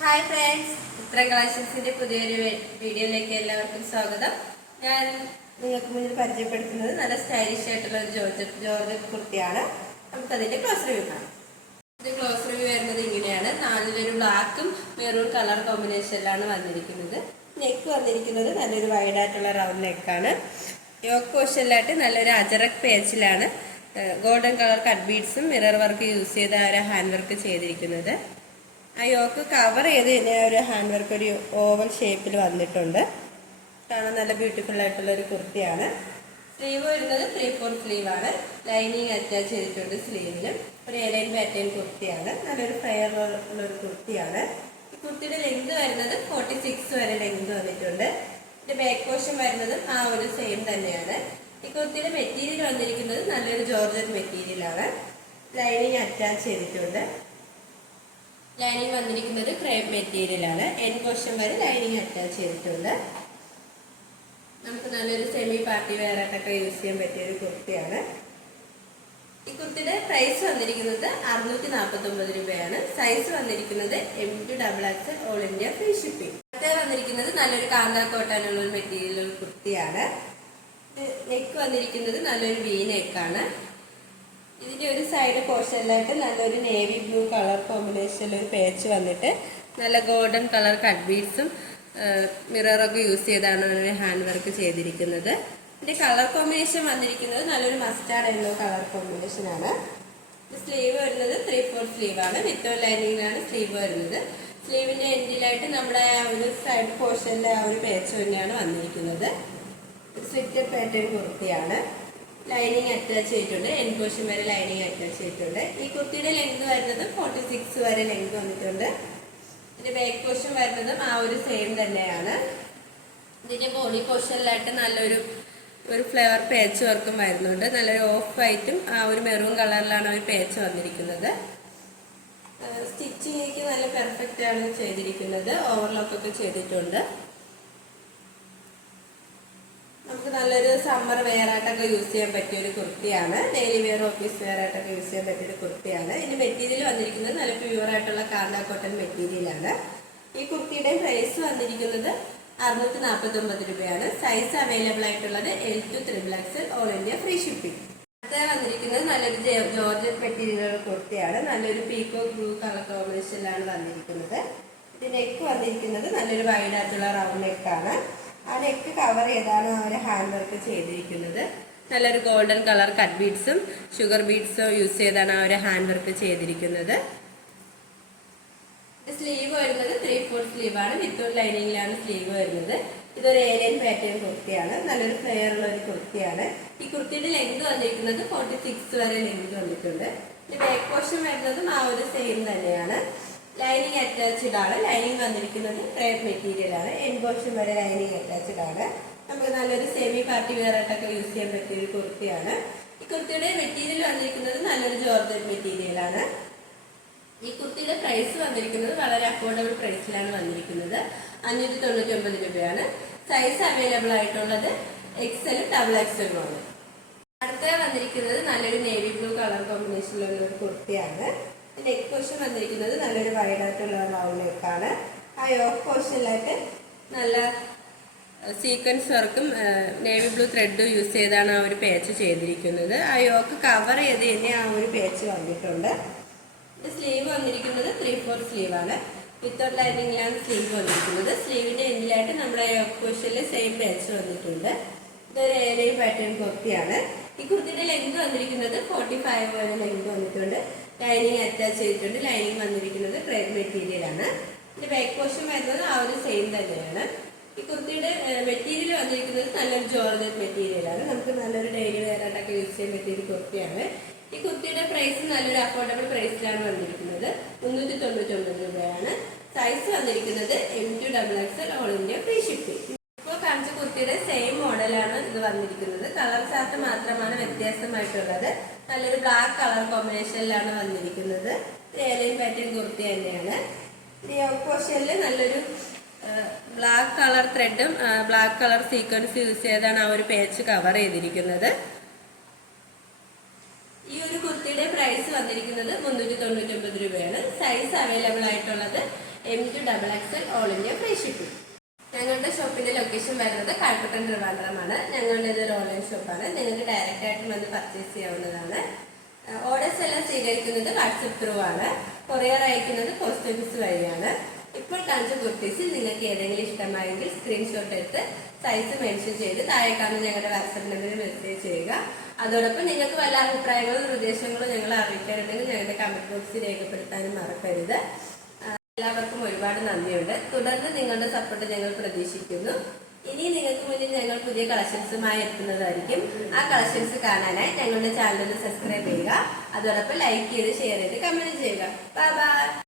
Hi friends, ചിത്ര കളക്ഷൻസിന്റെ പുതിയൊരു വീഡിയോയിലേക്ക് എല്ലാവർക്കും സ്വാഗതം. ഞാൻ നിങ്ങൾക്ക് മുന്നിൽ പരിചയപ്പെടുത്തുന്നത് നല്ല സ്റ്റൈലിഷ് ആയിട്ടുള്ള ഒരു ജോർജറ്റ് കുർത്തിയാണ്. നമുക്കതിന്റെ ക്ലോസ് റിവ്യൂ കാണാം. ഇത് ക്ലോസ് റിവ്യൂ വരുന്നത് ഇങ്ങനെയാണ്. നാലിലൊരു ബ്ലാക്കും മെറൂൺ കളർ കോമ്പിനേഷനിലാണ് വന്നിരിക്കുന്നത്. നെക്ക് വന്നിരിക്കുന്നത് നല്ലൊരു വൈഡായിട്ടുള്ള റൗണ്ട് നെക്കാണ്. യോക്ക് പോർഷനിലായിട്ട് നല്ലൊരു അജറക് പേച്ചിലാണ് ഗോൾഡൻ കളർ കട്ട് ബീഡ്സും മിറർ വർക്ക് യൂസ് ചെയ്ത ഒരു ഹാൻഡ് വർക്ക് ചെയ്തിരിക്കുന്നത്. ആ യോക്ക് കവർ ചെയ്ത് തന്നെ ഒരു ഹാൻഡ് വർക്ക് ഒരു ഓവൽ ഷേപ്പിൽ വന്നിട്ടുണ്ട്. കാണാൻ നല്ല ബ്യൂട്ടിഫുൾ ആയിട്ടുള്ള ഒരു കുർത്തിയാണ്. സ്ലീവ് വരുന്നത് 3/4 സ്ലീവാണ്. ലൈനിങ് അറ്റാച്ച് ചെയ്തിട്ടുണ്ട് സ്ലീവിലും. ഒരു എലൈൻ പാറ്റേൺ കുർത്തിയാണ്. നല്ലൊരു ഫെയർ ഉള്ളൊരു കുർത്തിയാണ്. ഈ കുർത്തിയുടെ ലെങ്ത് വരുന്നത് 46 വരെ ലെങ്ത് വന്നിട്ടുണ്ട്. ഇതിന്റെ ബാക്ക് പോർഷൻ വരുന്നത് ആ ഒരു സെയിം തന്നെയാണ്. ഈ കുർത്തിയുടെ മെറ്റീരിയൽ വന്നിരിക്കുന്നത് നല്ലൊരു ജോർജറ്റ് മെറ്റീരിയലാണ്. ലൈനിങ് അറ്റാച്ച് ചെയ്തിട്ടുണ്ട്. ലൈനിങ് വന്നിരിക്കുന്നത് ക്രേപ്പ് മെറ്റീരിയലാണ്. എൻഡ് പോർഷൻ വരെ ലൈനിങ് അറ്റാച്ച് ചെയ്തിട്ടുണ്ട്. നമുക്ക് നല്ലൊരു സെമി പാർട്ടി വെയർ ആയിട്ടൊക്കെ യൂസ് ചെയ്യാൻ പറ്റിയ ഒരു കുർത്തിയാണ്. ഈ കുർത്തിയുടെ പ്രൈസ് വന്നിരിക്കുന്നത് 649 രൂപയാണ്. സൈസ് വന്നിരിക്കുന്നത് M2XX all India free shipping. അടുത്ത വന്നിരിക്കുന്നത് നല്ലൊരു കാന്താ കോട്ടാനുള്ള ഒരു മെറ്റീരിയൽ ഒരു കുർത്തിയാണ്. നെക്ക് വന്നിരിക്കുന്നത് നല്ലൊരു വി നെക്കാണ്. ഇതിന്റെ ഒരു സൈഡ് പോർഷനിലായിട്ട് നല്ലൊരു നേവി ബ്ലൂ കളർ കോമ്പിനേഷനിൽ ഒരു പേച്ച് വന്നിട്ട് നല്ല ഗോൾഡൻ കളർ കട്ട് ബീഡ്സും മിററൊക്കെ യൂസ് ചെയ്താണ് ഒരു ഹാൻഡ് വർക്ക് ചെയ്തിരിക്കുന്നത്. ഇതിന്റെ കളർ കോമ്പിനേഷൻ വന്നിരിക്കുന്നത് നല്ലൊരു മസ്റ്റാർഡ് യെല്ലോ കളർ കോമ്പിനേഷൻ ആണ്. സ്ലീവ് വരുന്നത് 3/4 സ്ലീവാണ്. വിത്തൗട്ട് ലൈനിങ്ങിലാണ് സ്ലീവ് വരുന്നത്. സ്ലീവിന്റെ എൻഡിലായിട്ട് നമ്മുടെ ആ ഒരു സൈഡ് പോർഷനിലെ ആ ഒരു പേച്ച് തന്നെയാണ് വന്നിരിക്കുന്നത്. സ്ലിറ്റഡ് പാറ്റേൺ കുർത്തിയാണ്. ലൈനിങ് അറ്റാച്ച് ചെയ്തിട്ടുണ്ട്. എൻഡ് പോർഷൻ വരെ ലൈനിങ് അറ്റാച്ച് ചെയ്തിട്ടുണ്ട്. ഈ കുർത്തിയുടെ ലെങ്ത് വരുന്നത് 46 വരെ ലെങ്ത് വന്നിട്ടുണ്ട്. ഇതിന്റെ ബാക്ക് പോർഷൻ വരുന്നതും ആ ഒരു സെയിം തന്നെയാണ്. ഇതിന്റെ ബോഡി പോർഷനിലായിട്ട് നല്ലൊരു ഫ്ലവർ പേച്ച് വർക്കും വരുന്നുണ്ട്. നല്ലൊരു ഓഫ് വൈറ്റും ആ ഒരു മെറൂൺ കളറിലാണ് ഒരു പേച്ച് വന്നിരിക്കുന്നത്. സ്റ്റിച്ചിങ് നല്ല പെർഫെക്റ്റ് ആണ് ചെയ്തിരിക്കുന്നത്. ഓവർലോക്ക് ഒക്കെ ചെയ്തിട്ടുണ്ട്. നമുക്ക് നല്ലൊരു സമ്മർ വെയർ ആയിട്ടൊക്കെ യൂസ് ചെയ്യാൻ പറ്റിയ ഒരു കുർത്തിയാണ്. ഡെയിലി വെയർ ഓഫീസ് വെയർ ആയിട്ടൊക്കെ യൂസ് ചെയ്യാൻ പറ്റിയ ഒരു കുർത്തിയാണ്. ഇതിന്റെ മെറ്റീരിയൽ വന്നിരിക്കുന്നത് നല്ല പ്യൂർ ആയിട്ടുള്ള കാന്താ കോട്ടൺ മെറ്റീരിയലാണ്. ഈ കുർത്തിയുടെ പ്രൈസ് വന്നിരിക്കുന്നത് 649 രൂപയാണ്. സൈസ് അവൈലബിൾ ആയിട്ടുള്ളത് L2 XXL all India free shipping. അടുത്ത വന്നിരിക്കുന്നത് നല്ലൊരു ജോർജറ്റ് മെറ്റീരിയൽ കുർത്തിയാണ്. നല്ലൊരു പീക്കോ ബ്ലൂ കളർ കോമ്പിനേഷനിലാണ് വന്നിരിക്കുന്നത്. ഇതിന്റെ നെക്ക് വന്നിരിക്കുന്നത് നല്ലൊരു വൈഡ് ആയിട്ടുള്ള റൗണ്ട് നെക്കാണ്. ആ നെക്ക് കവർ ചെയ്താണ് ആ ഒരു ഹാൻഡ് വർക്ക് ചെയ്തിരിക്കുന്നത്. നല്ലൊരു ഗോൾഡൻ കളർ കട്ട് ബീഡ്സും ഷുഗർ ബീഡ്സും യൂസ് ചെയ്താണ് ആ ഒരു ഹാൻഡ് വർക്ക് ചെയ്തിരിക്കുന്നത്. സ്ലീവ് വരുന്നത് 3/4 സ്ലീവാണ്. വിത്തൗട്ട് ലൈനിങ്ങിലാണ് സ്ലീവ് വരുന്നത്. ഇതൊരു ഏലിയൻ പാറ്റേൺ കുർത്തിയാണ്. നല്ലൊരു ഫ്ലെയർ ഉള്ള ഒരു കുർത്തിയാണ്. ഈ കുർത്തിയുടെ ലെങ്ത് വന്നിരിക്കുന്നത് 46 വരെ ലെങ്ത് വന്നിട്ടുണ്ട്. ഇതിന്റെ ബാക്ക് പോർഷൻ വരുന്നതും ആ ഒരു സെയിം തന്നെയാണ്. ലൈനിങ് അറ്റാച്ച്ഡ് ആണ്. ലൈനിങ് വന്നിരിക്കുന്നത് ക്രേപ്പ് മെറ്റീരിയൽ ആണ്. എൻഡ് പോർഷൻ വരെ ലൈനിങ് അറ്റാച്ച്ഡ് ആണ്. നമുക്ക് നല്ലൊരു സെമി പാർട്ടി വെയർ ആയിട്ടൊക്കെ യൂസ് ചെയ്യാൻ പറ്റിയ ഒരു കുർത്തിയാണ്. ഈ കുർത്തിയുടെ മെറ്റീരിയൽ വന്നിരിക്കുന്നത് നല്ലൊരു ജോർജറ്റ് മെറ്റീരിയൽ ആണ്. ഈ കുർത്തിയുടെ പ്രൈസ് വന്നിരിക്കുന്നത് വളരെ അഫോർഡബിൾ പ്രൈസിലാണ് വന്നിരിക്കുന്നത്. 599 രൂപയാണ്. സൈസ് അവൈലബിൾ ആയിട്ടുള്ളത് XL XXL ആണ്. അടുത്ത വന്നിരിക്കുന്നത് നല്ലൊരു നേവി ബ്ലൂ കളർ കോമ്പിനേഷനിലുള്ള ഒരു കുർത്തിയാണ്. നെക്ക് പോർഷൻ വന്നിരിക്കുന്നത് നല്ലൊരു വൈഡ് ആയിട്ടുള്ള റൗണ്ട് നെക്കാണ്. ആ യോക്ക് പോർഷനിലായിട്ട് നല്ല സീക്വൻസ് വർക്കും നേവി ബ്ലൂ ത്രെഡും യൂസ് ചെയ്താണ് ആ ഒരു പേച്ച് ചെയ്തിരിക്കുന്നത്. ആ യോക്ക് കവർ ചെയ്ത് തന്നെ ആ ഒരു പേച്ച് വന്നിട്ടുണ്ട്. സ്ലീവ് വന്നിരിക്കുന്നത് 3/4 സ്ലീവാണ്. വിത്തൗട്ട് ലൈനിങ്ങിലാണ് സ്ലീവ് വന്നിരിക്കുന്നത്. സ്ലീവിന്റെ എൻഡിലായിട്ട് നമ്മുടെ യോക്ക് പോർഷനിൽ സെയിം പേച്ച് വന്നിട്ടുണ്ട്. ഇതൊരു ഏരിയ പാറ്റേൺ കുർത്തിയാണ്. ഈ കുർത്തിയുടെ ലെങ്ത് വന്നിരിക്കുന്നത് 45 വരെ ലെങ്ത് വന്നിട്ടുണ്ട്. ലൈനിങ് അറ്റാച്ച് ചെയ്തിട്ടുണ്ട്. ലൈനിങ് വന്നിരിക്കുന്നത് ക്രേപ്പ് മെറ്റീരിയൽ ആണ്. ഇതിന്റെ ബാക്ക് പോർഷൻ വരുന്നത് ആ ഒരു സെയിം തന്നെയാണ്. ഈ കുർത്തിയുടെ മെറ്റീരിയൽ വന്നിരിക്കുന്നത് നല്ലൊരു ജോർജറ്റ് മെറ്റീരിയൽ ആണ്. നമുക്ക് നല്ലൊരു ഡെയിലി വെയർ ആയിട്ടൊക്കെ യൂസ് ചെയ്യാൻ പറ്റിയ ഒരു കുർത്തിയാണ്. ഈ കുർത്തിയുടെ പ്രൈസ് നല്ലൊരു അഫോർഡബിൾ പ്രൈസിലാണ് വന്നിരിക്കുന്നത്. 399 രൂപയാണ്. സൈസ് വന്നിരിക്കുന്നത് M2XX all India free shipping. ഇപ്പോൾ കാണിച്ച കുർത്തിയുടെ സെയിം മോഡലാണ് ഇത് വന്നിരിക്കുന്നത്. കളർ ചാർട്ട് മാത്രമാണ് വ്യത്യാസമായിട്ടുള്ളത്. നല്ലൊരു ബ്ലാക്ക് കളർ കോമ്പിനേഷനിലാണ് വന്നിരിക്കുന്നത്. ഏലിയൻ പാറ്റേൺ കുർത്തി തന്നെയാണ്. യോക്ക് പോർഷനിൽ നല്ലൊരു ബ്ലാക്ക് കളർ ത്രെഡും ബ്ലാക്ക് കളർ സീക്വൻസ് യൂസ് ചെയ്താണ് ആ ഒരു പേച്ച് കവർ ചെയ്തിരിക്കുന്നത്. ഈ ഒരു കുർത്തിയുടെ പ്രൈസ് വന്നിരിക്കുന്നത് 399 രൂപയാണ്. സൈസ് അവൈലബിൾ ആയിട്ടുള്ളത് M2XXL all India free shipping. ഞങ്ങളുടെ ഷോപ്പിന്റെ ലൊക്കേഷൻ വരുന്നത് കാൽപ്പട്ടം ട്രിവാൻഡ്രമാണ്. ഞങ്ങളുടെ ഇതൊരു ഓൺലൈൻ ഷോപ്പാണ്. നിങ്ങൾക്ക് ഡയറക്റ്റ് ആയിട്ട് വന്ന് പർച്ചേസ് ചെയ്യാവുന്നതാണ്. ഓർഡേഴ്സ് എല്ലാം സ്വീകരിക്കുന്നത് വാട്സപ്പ് ത്രൂ ആണ്. കൊറിയർ അയക്കുന്നത് പോസ്റ്റ് ഓഫീസ് വഴിയാണ്. ഇപ്പോൾ കാണിച്ച കുർത്തീസിൽ നിങ്ങൾക്ക് ഏതെങ്കിലും ഇഷ്ടമായെങ്കിൽ സ്ക്രീൻഷോട്ട് എടുത്ത് സൈസ് മെൻഷൻ ചെയ്ത് താഴെ കാണുന്ന ഞങ്ങളുടെ വാട്സപ്പ് നമ്പറിൽ മെസ്സേജ് ചെയ്യുക. അതോടൊപ്പം നിങ്ങൾക്ക് വല്ല അഭിപ്രായങ്ങളും നിർദ്ദേശങ്ങളും ഞങ്ങളെ അറിയിക്കാനുണ്ടെങ്കിൽ ഞങ്ങളുടെ കമന്റ് ബോക്സിൽ രേഖപ്പെടുത്താനും മറക്കരുത്. എല്ലാവർക്കും ഒരുപാട് നന്ദിയുണ്ട്. തുടർന്ന് നിങ്ങളുടെ സപ്പോർട്ട് ഞങ്ങൾ പ്രതീക്ഷിക്കുന്നു. ഇനി നിങ്ങൾക്ക് മുന്നിൽ ഞങ്ങൾ പുതിയ കളക്ഷൻസുമായി എത്തുന്നതായിരിക്കും. ആ കളക്ഷൻസ് കാണാനായി ഞങ്ങളുടെ ചാനൽ സബ്സ്ക്രൈബ് ചെയ്യുക. അതോടൊപ്പം ലൈക്ക് ചെയ്ത് ഷെയർ ചെയ്ത് കമന്റ് ചെയ്യുക. Bye bye.